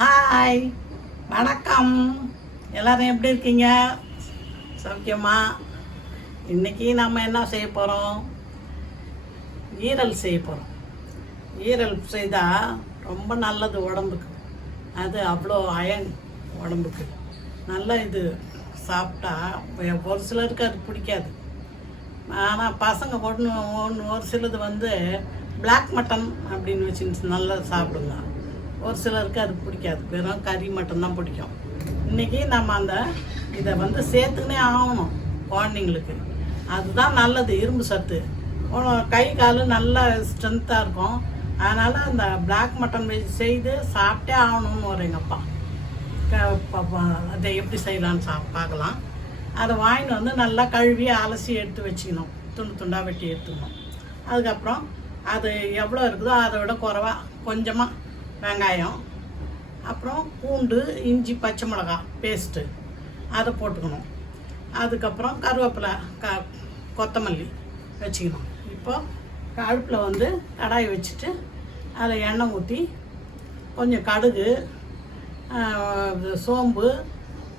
Hi, வணக்கம். எல்லோரும் எப்படி இருக்கீங்க? சௌக்கியமா? இன்றைக்கி நம்ம என்ன செய்ய போகிறோம்? ஈரல் செய்ய போகிறோம். ஈரல் செய்தால் ரொம்ப நல்லது உடம்புக்கு. அது அவ்வளோ அயன் உடம்புக்கு. நல்லா இது சாப்பிட்டா ஒரு சிலருக்கு அது பிடிக்காது. ஆனால் பசங்க ஒரு சிலது பிளாக் மட்டன் அப்படின்னு வச்சு நல்லா சாப்பிடுங்க. ஒரு சிலருக்கு அது பிடிக்காது, வெறும் கறி மட்டன் தான் பிடிக்கும். இன்றைக்கி நம்ம இதை சேர்த்துக்கினே ஆகணும் குழந்தைங்களுக்கு. அதுதான் நல்லது, இரும்பு சத்து. கை கால் நல்லா ஸ்ட்ரென்த்தாக இருக்கும். அதனால் அந்த பிளாக் மட்டன் செய்து சாப்பிட்டே ஆகணும்னு வரும் எங்கள் அப்பா. அதை எப்படி செய்யலான்னு பார்க்கலாம். அதை வாங்கிட்டு நல்லா கழுவி அலசி எடுத்து வச்சுக்கணும். துண்டு துண்டாக வெட்டி எடுத்துக்கணும். அதுக்கப்புறம் அது எவ்வளோ இருக்குதோ அதை விட குறைவா கொஞ்சமாக வெங்காயம், அப்புறம் பூண்டு, இஞ்சி, பச்சை மிளகாய் பேஸ்ட்டு அதை போட்டுக்கணும். அதுக்கப்புறம் கருவேப்பிலை, கொத்தமல்லி வச்சுக்கணும். இப்போது அடுப்பில் கடாயை வச்சுட்டு அதில் எண்ணெய் ஊற்றி கொஞ்சம் கடுகு, சோம்பு,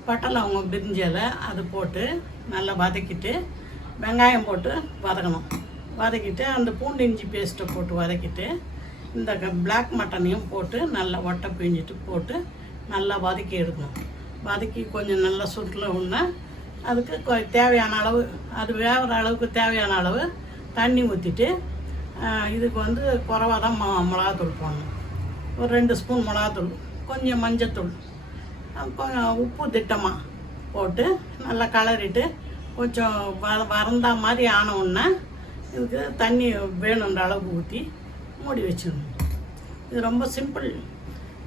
பட்டை லவங்கம், பிரிஞ்சி இலை அது போட்டு நல்லா வதக்கிட்டு வெங்காயம் போட்டு வதக்கணும். வதக்கிட்டு அந்த பூண்டு இஞ்சி பேஸ்ட்டை போட்டு வதக்கிட்டு இந்த பிளாக் மட்டனையும் போட்டு நல்லா ஒட்டை பிழிஞ்சிட்டு போட்டு நல்லா வதக்கி எடுக்கணும். வதக்கி கொஞ்சம் நல்லா சுருட்டில் உடனே அதுக்கு தேவையான அளவு, அது வேகிற அளவுக்கு தேவையான அளவு தண்ணி ஊற்றிட்டு இதுக்கு குறைவா தான் மிளகாத்தூள் போடணும். ஒரு 2 ஸ்பூன் மிளகாத்தூள், கொஞ்சம் மஞ்சத்தூள், கொஞ்சம் உப்பு திட்டமாக போட்டு நல்லா கலரிட்டு கொஞ்சம் வறந்தா மாதிரி ஆன உடனே இதுக்கு தண்ணி வேணுன்ற அளவுக்கு ஊற்றி மூடி வச்சிடணும். இது ரொம்ப சிம்பிள்.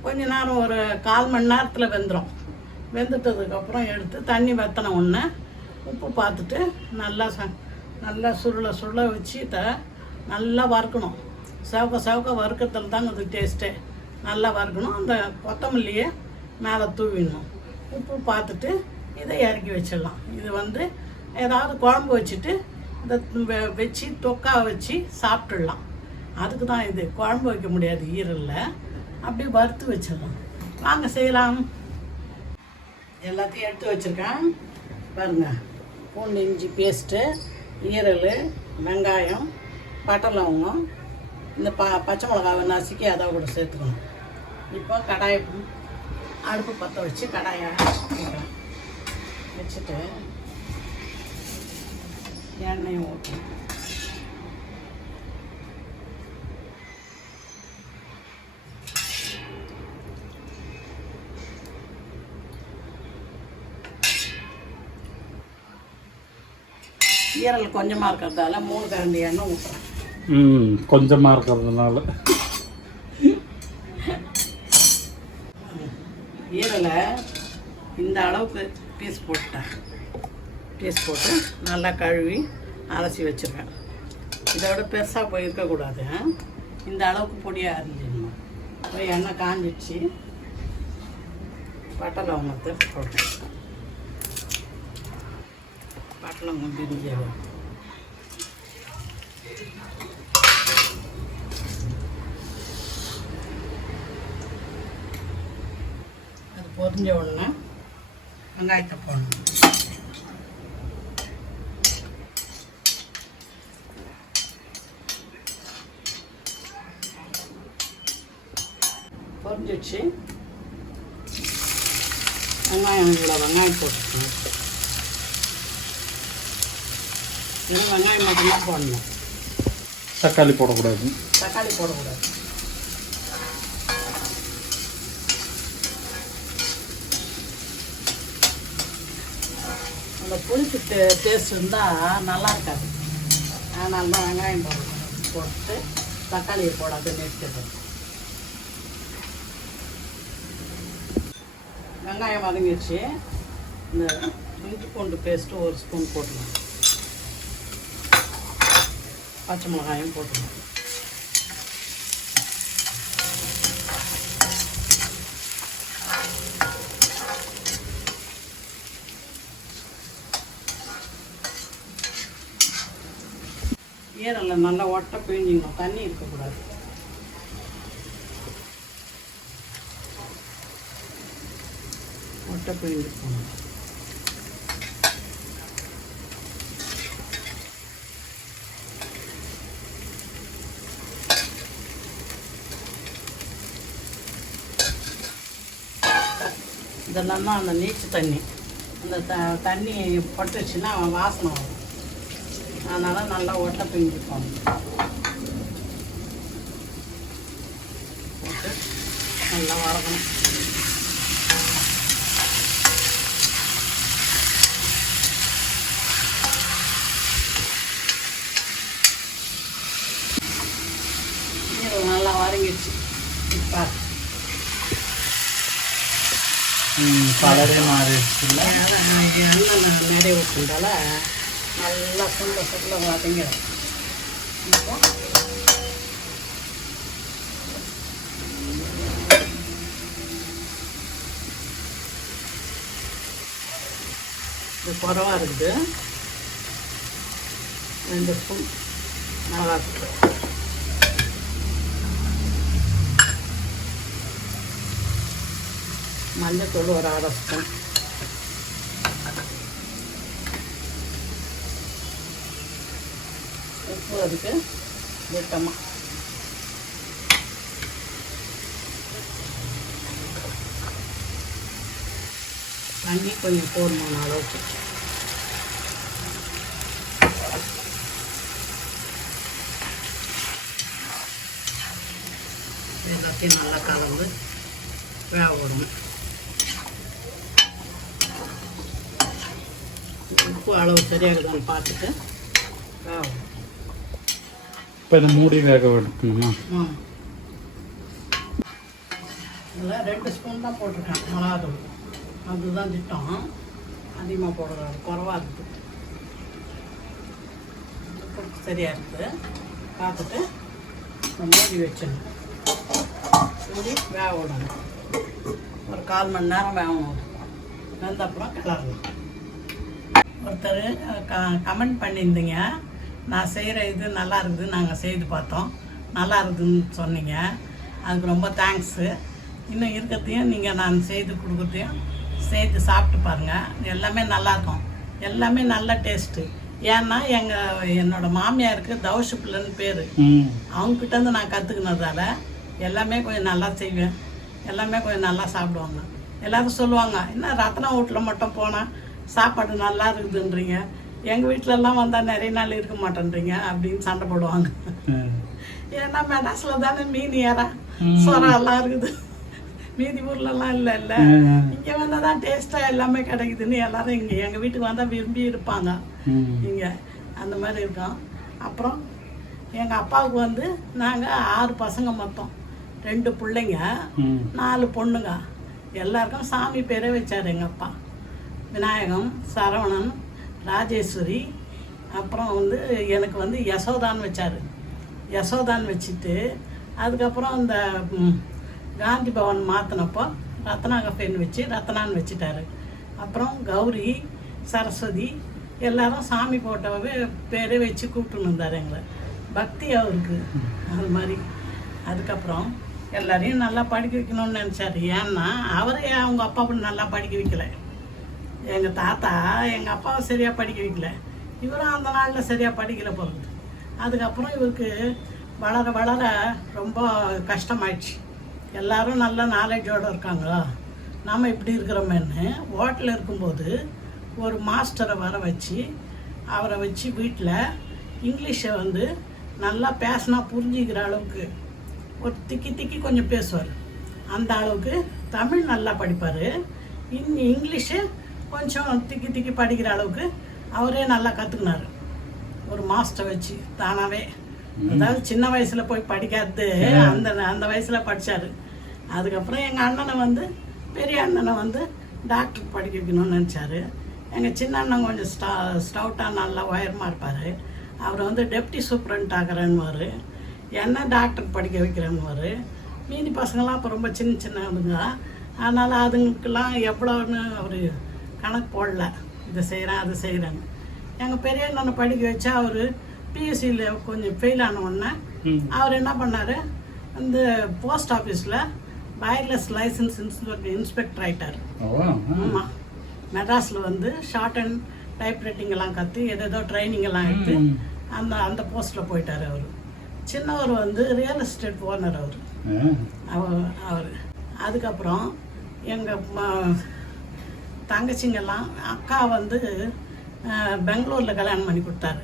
கொஞ்ச நேரம் ஒரு 1/4 மணி நேரத்தில் வெந்துடும். வெந்துட்டதுக்கப்புறம் எடுத்து தண்ணி வற்றின உடனே உப்பு பார்த்துட்டு நல்லா சுருளை வச்சுட்ட நல்லா வறுக்கணும். செவக்க வறுக்கிறதுல தாங்க அது டேஸ்ட்டே. நல்லா வறுக்கணும். அந்த கொத்தமல்லியை மேலே தூவிடணும். உப்பு பார்த்துட்டு இதை இறக்கி வச்சிடலாம். இது ஏதாவது குழம்பு வச்சுட்டு இதை வச்சு தொக்கா வச்சு சாப்பிட்டுடலாம். அதுக்கு தான் இது. குழம்பு வைக்க முடியாது ஈரலில், அப்படியே வறுத்து வச்சிடலாம். வாங்க செய்யலாம். எல்லாத்தையும் எடுத்து வச்சுருக்கேன் பாருங்கள். பூண்டு இஞ்சி பேஸ்ட்டு, ஈரல், வெங்காயம், பட்டை லவங்கம், இந்த பச்சை மிளகாவை நசுக்கி அதை கூட சேர்த்துக்கணும். இப்போ கடாயை அடுப்பு பற்ற வச்சு கடாயை வச்சுட்டு எண்ணெயை ஊற்றணும். ஈரல் கொஞ்சமாக இருக்கிறதால 3 கரண்டி எண்ணெய் ஊற்றுறேன். கொஞ்சமாக இருக்கிறதுனால ஈரலை இந்த அளவுக்கு பீஸ் போட்டேன். பீஸ் போட்டு நல்லா கழுவி அலசி வச்சுருக்கேன். இதோட பெருசாக போய் இருக்கக்கூடாது. இந்த அளவுக்கு பொடியாக அரிஞ்சிடணும். போய் எண்ணெய் காஞ்சிடுச்சு. பட்டை லவங்கத்தை போட்டேன். பட்டை லவங்கம் பிரிஞ்சு அது பொரிஞ்ச உடனே வெங்காயத்தை போடணும். பொரிஞ்சிடுச்சு. வெங்காயம் போட்டுக்கணும். வெங்காயம் மட்டும்தான் போடணும். தக்காளி போடக்கூடாது. அந்த புளிப்பு டேஸ்ட் இருந்தால் நல்லா இருக்காது. அதனால தான் வெங்காயம் போட்டு தக்காளியை போடாது நிறுத்திடுறது. வெங்காயம் வதங்கிடுச்சு. இந்த இஞ்சி பூண்டு பேஸ்ட்டு 1 ஸ்பூன் போட்டுக்கலாம். பச்சை மிளகாயும் போட்டுக்கலாம். ஈரலில் நல்லா ஒட்டை பிழிஞ்சிக்கணும். தண்ணி இருக்கக்கூடாது. ஒட்டை பிழிஞ்சிருக்கோம். இதெல்லாம் தான் அந்த நீச்சு தண்ணி. அந்த தண்ணி பட்டுச்சுன்னா வாசனை வரும். அதனால் நல்லா ஒட்டை பிழிஞ்சிருக்கோம். போட்டு நல்லா வளர்க்கணும். நல்லா வதங்கிடுச்சு. இப்போ கலரே மாறிடுச்சுல்ல. எண்ணெய் நிறைய ஊற்றுனால நல்லா சுள்ள வதங்கிடும். இப்போ இது குறவாக இருக்குது. 2 ஸ்பூன் மிளகாத்தூள், மஞ்சத்தூள் ஒரு 1/2 ஸ்பூன், உப்பு அதுக்கு விட்டமாக, தண்ணி கொஞ்சம் போதுமான அளவுக்கு. எல்லாத்தையும் நல்லா கலந்து வேக விடணும். உப்பு அளவு சரியாகுதான்னு பார்த்துட்டு வேக விடணும். இப்போ இதை மூடி வேக விடணுமா? இதில் 2 ஸ்பூன் தான் போட்டிருக்கேன் மிளகாத்தூள். அதுதான் திட்டம். அதிகமாக போடுறாரு, குறவாக இருக்குது. சரியாக இருக்குது. பார்த்துட்டு மூடி வச்சிடணும். மூடி வேக விடணும். ஒரு 1/4 மணி நேரம் வேகணும். வெந்த அப்புறம் கிளறணும். ஒருத்தர் கமெண்ட் பண்ணியிருந்தீங்க, நான் செய்கிற இது நல்லா இருக்குது, நாங்கள் செய்து பார்த்தோம், நல்லா இருக்குதுன்னு சொன்னீங்க. அதுக்கு ரொம்ப தேங்க்ஸு. இன்னும் இருக்கிறதையும் நீங்கள் நான் செய்து கொடுக்குறதையும் செய்து சாப்பிட்டு பாருங்கள். எல்லாமே நல்லாயிருக்கும். எல்லாமே நல்ல டேஸ்ட்டு. ஏன்னா என்னோடய மாமியாருக்கு தவசுப்பிள்ளைன்னு பேர். அவங்கக்கிட்டேருந்து நான் கற்றுக்கினதால எல்லாமே கொஞ்சம் நல்லா செய்வேன். எல்லாமே கொஞ்சம் நல்லா சாப்பிடுவாங்க. எல்லோரும் சொல்லுவாங்க, என்ன ரத்னா வீட்டில் மட்டும் போனால் சாப்பாடு நல்லா இருக்குதுன்றீங்க, எங்கள் வீட்டிலலாம் வந்தால் நிறைய நாள் இருக்க மாட்டேன்றீங்க அப்படின்னு சண்டை போடுவாங்க. ஏன்னா மெட்ராஸில் தானே மீன் ஏறா சொரம் எல்லாம் இருக்குது, மீதி ஊர்லலாம் இல்லை. இங்கே வந்தால் தான் டேஸ்ட்டாக எல்லாமே கிடைக்குதுன்னு எல்லாரும் இங்கே எங்கள் வீட்டுக்கு வந்தால் விரும்பி இருப்பாங்க. இங்கே அந்த மாதிரி இருக்கோம். அப்புறம் எங்கள் அப்பாவுக்கு வந்து நாங்கள் 6 பசங்க மொத்தம், 2 பிள்ளைங்க, 4 பொண்ணுங்க. எல்லாருக்கும் சாமி பேரே வச்சார் எங்கள் அப்பா. விநாயகம், சரவணன், ராஜேஸ்வரி. அப்புறம் வந்து எனக்கு வந்து யசோதான்னு வச்சார். யசோதான்னு வச்சுட்டு அதுக்கப்புறம் இந்த காந்தி பவன் மாற்றினப்போ ரத்னா கஃபேன்னு வச்சு ரத்னான்னு வச்சுட்டாரு. அப்புறம் கௌரி, சரஸ்வதி எல்லாரும் சாமி போட்டவே பேரே வச்சு கூப்பிட்டுன்னு இருந்தார் எங்களை. பக்தி அவருக்கு அது மாதிரி. அதுக்கப்புறம் எல்லாரையும் நல்லா படிக்க வைக்கணும்னு நினச்சாரு. ஏன்னா அவரே அவங்க அப்பா நல்லா படிக்க வைக்கல. எங்கள் தாத்தா எங்கள் அப்பாவை சரியாக படிக்க வைக்கல, இவரும் அந்த நாளில் சரியாக படிக்கல போகிறது. அதுக்கப்புறம் இவருக்கு வளர வளர ரொம்ப கஷ்டமாயிடுச்சு. எல்லோரும் நல்ல நாலேஜோடு இருக்காங்களா, நாம் இப்படி இருக்கிறோமேன்னு ஹோட்டலில் இருக்கும்போது ஒரு மாஸ்டரை வர வச்சு அவரை வச்சு வீட்டில் இங்கிலீஷை வந்து நல்லா பேசினா புரிஞ்சிக்கிற அளவுக்கு ஒரு திக்கி கொஞ்சம் பேசுவார். அந்த அளவுக்கு தமிழ் நல்லா படிப்பார். இங்கிலீஷு கொஞ்சம் திக்கி படிக்கிற அளவுக்கு அவரே நல்லா கற்றுக்கினார். ஒரு மாஸ்டர் வச்சு தானாகவே, அதாவது சின்ன வயசில் போய் படிக்காது, அந்த வயசில் படித்தார். அதுக்கப்புறம் எங்கள் அண்ணனை வந்து பெரிய அண்ணனை வந்து டாக்டர் படிக்க வைக்கணும்னு நினச்சாரு. எங்கள் சின்ன அண்ணன் கொஞ்சம் ஸ்டவுட்டாக நல்லா உயரமாக இருப்பார். அவரை வந்து டெப்டி சூப்பரண்ட் ஆகிறேன்னுவார், என்ன டாக்டர் படிக்க வைக்கிறேன்னுவார். மீதி பசங்களாம் அப்போ ரொம்ப சின்னதுங்க. அதனால் அதுங்களுக்கெல்லாம் எவ்வளோன்னு அவர் கணக்கு போடல, இதை செய்கிறேன் அது செய்கிறேன்னு. எங்கள் பெரிய அண்ணனை படிக்க வச்சா அவர் பிஎஸ்சியில் கொஞ்சம் ஃபெயில் ஆன உடனே அவர் என்ன பண்ணார், இந்த போஸ்ட் ஆஃபீஸில் வயர்லெஸ் லைசன்ஸ் இன்ஸ்பெக்டர் ஆகிட்டார். ஆமாம், மெட்ராஸில் வந்து ஷார்ட் அண்ட் டைப் ரைட்டிங் எல்லாம் கற்று ஏதேதோ ட்ரைனிங் எல்லாம் எடுத்து அந்த போஸ்ட்டில் போயிட்டார். அவர் சின்னவர் வந்து ரியல் எஸ்டேட் ஓனர். அவர் அதுக்கப்புறம் எங்கள் தங்கச்சிங்கெல்லாம் அக்கா வந்து பெங்களூரில் கல்யாணம் பண்ணி கொடுத்தாரு.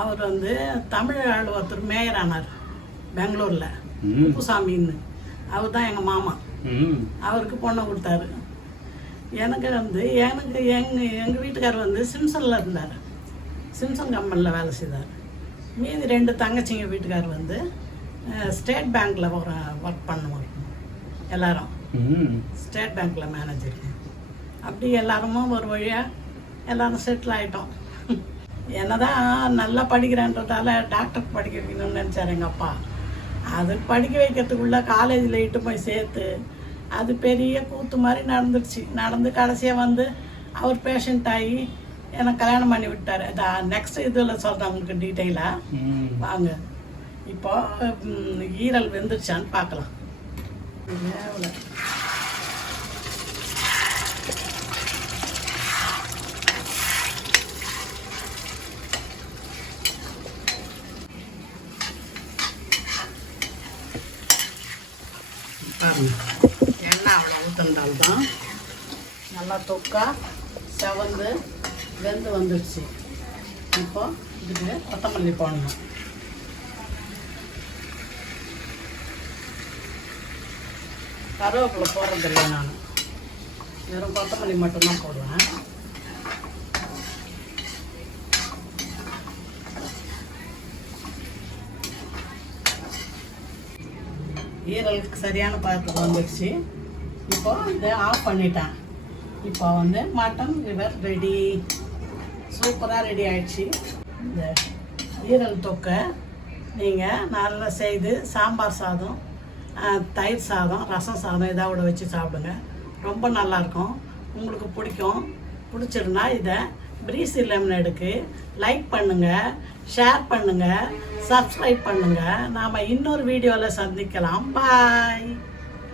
அவர் வந்து தமிழ் ஆள் ஒருத்தர் மேயர் ஆனார் பெங்களூரில், குப்புசாமின்னு. அவர் தான் எங்கள் மாமா. அவருக்கு பொண்ணை கொடுத்தாரு. எனக்கு வந்து எங்கள் வீட்டுக்காரர் வந்து சிம்சனில் இருந்தார், சிம்சன் கம்பெனியில் வேலை செய்தார். மீதி 2 தங்கச்சிங்க வீட்டுக்காரர் வந்து ஸ்டேட் பேங்க்கில் ஒர்க் பண்ணுவாங்க. எல்லாரும் ஸ்டேட் பேங்க்கில் மேனேஜர். அப்படி எல்லாருமே ஒரு வழியாக எல்லோரும் செட்டில் ஆகிட்டோம். என்னதான் நல்லா படிக்கிறேன்றதால டாக்டர் படிக்க வைக்கணும்னு நினச்சார் எங்கள் அப்பா. அது படிக்க வைக்கிறதுக்குள்ளே காலேஜில் இட்டு போய் சேர்த்து அது பெரிய கூத்து மாதிரி நடந்து கடைசியாக வந்து அவர் பேஷண்ட் ஆகி எனக்கு கல்யாணம் பண்ணி விட்டார். நெக்ஸ்ட் இதில் சொல்கிறேன் உங்களுக்கு டீட்டெயிலாக. வாங்க இப்போ ஈரல் வெந்துருச்சான்னு பார்க்கலாம். எண்ணெய் அவ்வளோ ஊற்றிருந்தால்தான் நல்லா தொக்கா செவந்து வெந்து வந்துடுச்சு. இப்போ இதுக்கு கொத்தமல்லி போடணும். கருவேப்பிலை போடுறதில்லை, நான் வெறும் கொத்தமல்லி மட்டும்தான் போடுவேன். ஈரலுக்கு சரியான பதத்துக்கு வந்துடுச்சு. இப்போ இதை ஆஃப் பண்ணிட்டேன். இப்போ வந்து மட்டன் லிவர் ரெடி, சூப்பராக ரெடி ஆயிடுச்சு. இந்த ஈரல் தொக்கை நீங்கள் நல்லா செய்து சாம்பார் சாதம், தயிர் சாதம், ரசம் சாதம் இதோட வச்சு சாப்பிடுங்க. ரொம்ப நல்லாயிருக்கும், உங்களுக்கு பிடிக்கும். பிடிச்சிருந்தா இதை பிரீசி லெமனேடுக்கு லைக் பண்ணுங்கள், ஷேர் பண்ணுங்கள், சப்ஸ்கிரைப் பண்ணுங்கள். நாம் இன்னொரு வீடியோவில் சந்திக்கலாம். பாய்.